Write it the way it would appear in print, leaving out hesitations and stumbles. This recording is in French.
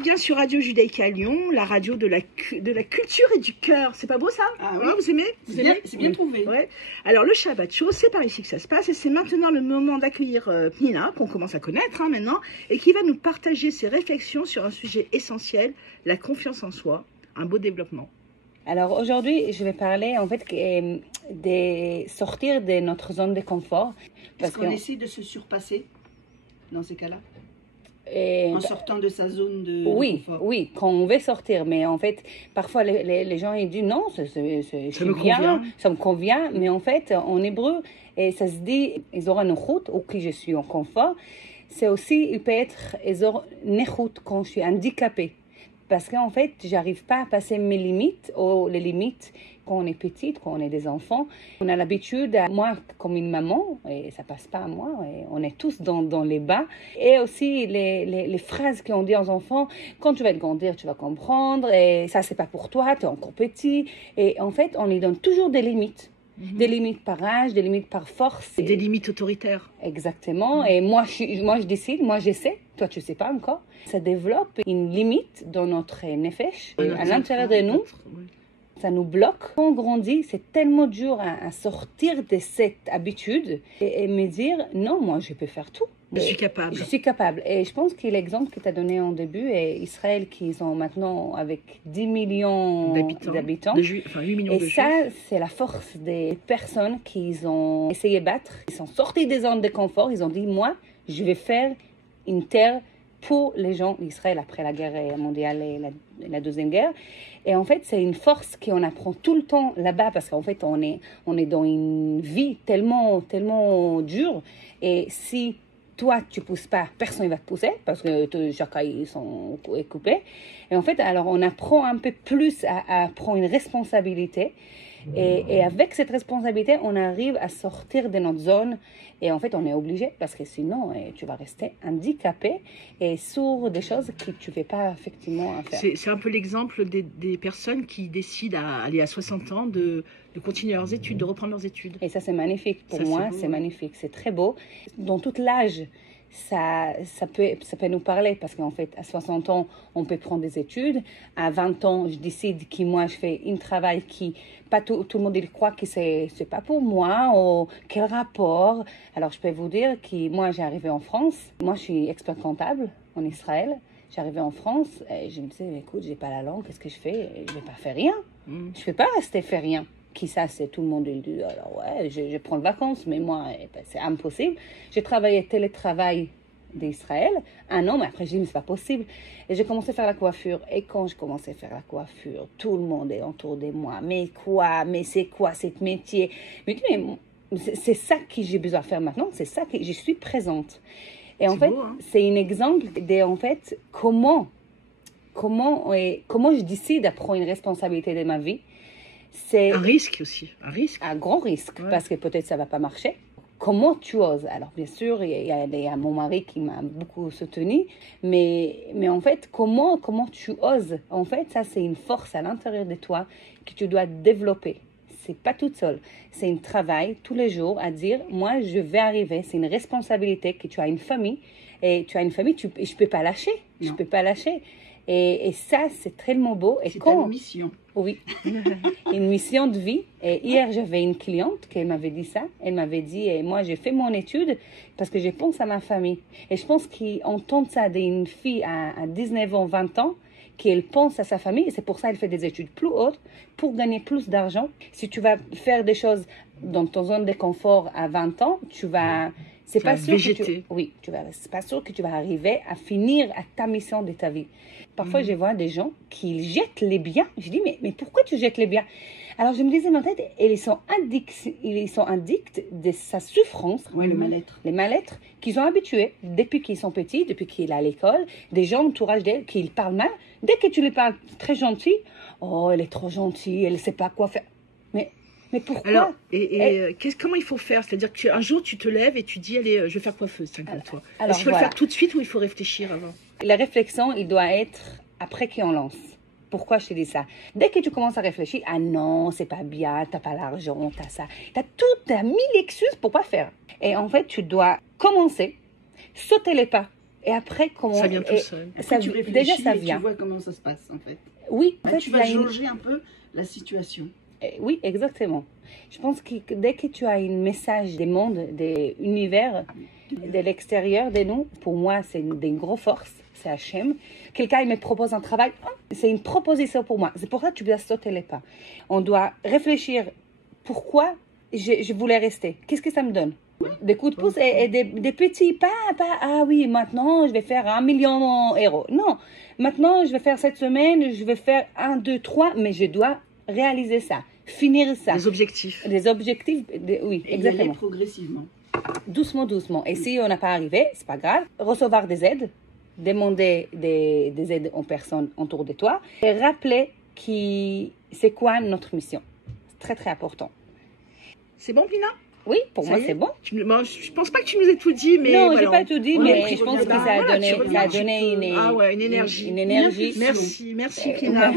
êtes bien sur Radio Judaïka à Lyon, la radio de la culture et du cœur. C'est pas beau ça? Ah oui. Ouais, vous aimez? C'est bien trouvé. Ouais. Alors le Shabbat Show, c'est par ici que ça se passe et c'est maintenant le moment d'accueillir Pnina, qu'on commence à connaître maintenant, et qui va nous partager ses réflexions sur un sujet essentiel, la confiance en soi, un beau développement. Alors aujourd'hui, je vais parler en fait de sortir de notre zone de confort. Est-ce qu'on essaie de se surpasser dans ces cas-là? En sortant de sa zone de confort. Oui, quand on veut sortir, mais en fait, parfois les gens ils disent non, ça me convient, mais en fait, en hébreu, et ça se dit, ils auront une route, ou que je suis en confort, c'est aussi, il peut être, ils auront une route quand je suis handicapée. Parce qu'en fait, j'arrive pas à passer mes limites, ou les limites quand on est petite, quand on est des enfants. On a l'habitude, moi comme une maman, et ça passe pas à moi, et on est tous dans les bas. Et aussi les phrases qu'on dit aux enfants, quand tu vas grandir, tu vas comprendre, et ça c'est pas pour toi, tu es encore petit. Et en fait, on lui donne toujours des limites. Des limites par âge, des limites par force. Des limites autoritaires. Exactement. Et moi, je décide, moi, j'essaie. Toi, tu ne sais pas encore. Ça développe une limite dans notre nefesh, à l'intérieur de nous. Ça nous bloque. Quand on grandit, c'est tellement dur à sortir de cette habitude et me dire, non, moi, je peux faire tout. Je suis capable. Je suis capable. Et je pense que l'exemple que tu as donné en début est Israël, qui sont maintenant avec 10 millions d'habitants. 8 millions de juifs. Et ça, c'est la force des personnes qui ont essayé de battre. Ils sont sortis des zones de confort. Ils ont dit, moi, je vais faire une terre pour les gens d'Israël après la guerre mondiale et la deuxième guerre. Et en fait, c'est une force qu'on apprend tout le temps là-bas parce qu'en fait, on est dans une vie tellement dure. Et si toi, tu ne pousses pas, personne ne va te pousser parce que chacun ils sont coupés. Et en fait, alors on apprend un peu plus à prendre une responsabilité. Et avec cette responsabilité, on arrive à sortir de notre zone. Et en fait, on est obligé parce que sinon, tu vas rester handicapé et sourd des choses que tu ne fais pas effectivement faire. C'est un peu l'exemple des personnes qui décident à aller à 60 ans de continuer leurs études, de reprendre leurs études. Et ça, c'est magnifique. Pour moi, c'est magnifique. C'est très beau. Dans tout l'âge, ça peut nous parler parce qu'en fait, à 60 ans, on peut prendre des études. À 20 ans, je décide que moi, je fais un travail qui, pas tout le monde il croit que c'est pas pour moi ou quel rapport. Alors, je peux vous dire que moi, j'ai arrivé en France. Moi, je suis expert comptable en Israël. J'arrivais en France et je me disais, écoute, j'ai pas la langue, qu'est-ce que je fais? Je vais pas faire rien. Je peux pas rester faire rien. Qui ça, c'est tout le monde, il dit, alors ouais, je prends les vacances, mais moi, c'est impossible. J'ai travaillé télétravail d'Israël, un an, mais après, je dis, mais c'est pas possible. Et j'ai commencé à faire la coiffure. Et quand je commençais à faire la coiffure, tout le monde est autour de moi. Mais quoi? Mais c'est quoi ce métier? Mais c'est ça que j'ai besoin de faire maintenant. C'est ça que je suis présente. Et en fait, beau, hein? C'est un exemple de, en fait, comment je décide de prendre une responsabilité de ma vie. C'est un risque aussi, un grand risque, parce que peut-être ça va pas marcher. Comment tu oses? Alors bien sûr, il y a mon mari qui m'a beaucoup soutenu, mais en fait, comment tu oses? En fait, ça c'est une force à l'intérieur de toi que tu dois développer. C'est pas toute seule, c'est un travail tous les jours à dire, moi je vais arriver. C'est une responsabilité que tu as une famille et tu as une famille, je peux pas lâcher, je peux pas lâcher. Et ça, c'est tellement beau. C'est une mission. Oui, une mission de vie. Et hier, j'avais une cliente qui m'avait dit ça. Elle m'avait dit, moi, j'ai fait mon étude parce que je pense à ma famille. Et je pense qu'entendre ça d'une fille à 19 ans, 20 ans, qu'elle pense à sa famille, et c'est pour ça qu'elle fait des études plus hautes, pour gagner plus d'argent. Si tu vas faire des choses dans ton zone de confort à 20 ans, tu vas... C'est pas sûr c'est pas sûr que tu vas arriver à finir à ta mission de ta vie. Parfois, je vois des gens qui jettent les biens. Je dis, mais pourquoi tu jettes les biens? Alors, je me disais dans ma tête, ils sont addicts de sa souffrance. Oui, le mal-être. Les mal-être qu'ils ont habitués depuis qu'ils sont petits, depuis qu'il est à l'école. Des gens entourage d'elle qui parlent mal. Dès que tu lui parles très gentil, oh, elle est trop gentille, elle ne sait pas quoi faire. Mais pourquoi? Alors, comment il faut faire? C'est-à-dire qu'un jour, tu te lèves et tu dis, allez, je vais faire coiffeuse, comme toi. Est-ce qu'il faut le faire tout de suite ou il faut réfléchir avant? La réflexion, il doit être après qu'on lance. Pourquoi je te dis ça? Dès que tu commences à réfléchir, ah non, c'est pas bien, t'as pas l'argent, t'as ça. T'as 1000 excuses pour pas faire. Et en fait, tu dois commencer, sauter les pas Et après, comment... Ça vient tout seul. Après, tu réfléchis déjà, ça vient. Tu vois comment ça se passe, en fait. Oui. Là, tu vas jauger un peu la situation. Oui, exactement. Je pense que dès que tu as un message des mondes, des univers, de l'extérieur de nous, pour moi, c'est une grosse force. C'est Hachem. Quelqu'un me propose un travail, c'est une proposition pour moi. C'est pour ça que tu dois sauter les pas. On doit réfléchir pourquoi je voulais rester. Qu'est-ce que ça me donne? Des coups de pouce et des petits pas. Ah oui, maintenant je vais faire 1 million d'euros. Non, maintenant je vais faire cette semaine, je vais faire 1, 2, 3, mais je dois réaliser ça, finir ça. Les objectifs. Les objectifs, oui, et exactement. Y aller progressivement. Doucement, doucement. Et si on n'a pas arrivé, c'est pas grave. Recevoir des aides, demander des aides aux personnes autour de toi et rappeler c'est quoi notre mission. C'est très, très important. C'est bon, Pina? Oui, pour moi, c'est bon. Je pense pas que tu nous aies tout dit, mais... Non, je n'ai pas tout dit, mais je pense que ça a donné, une énergie. Une énergie. Merci, Pina.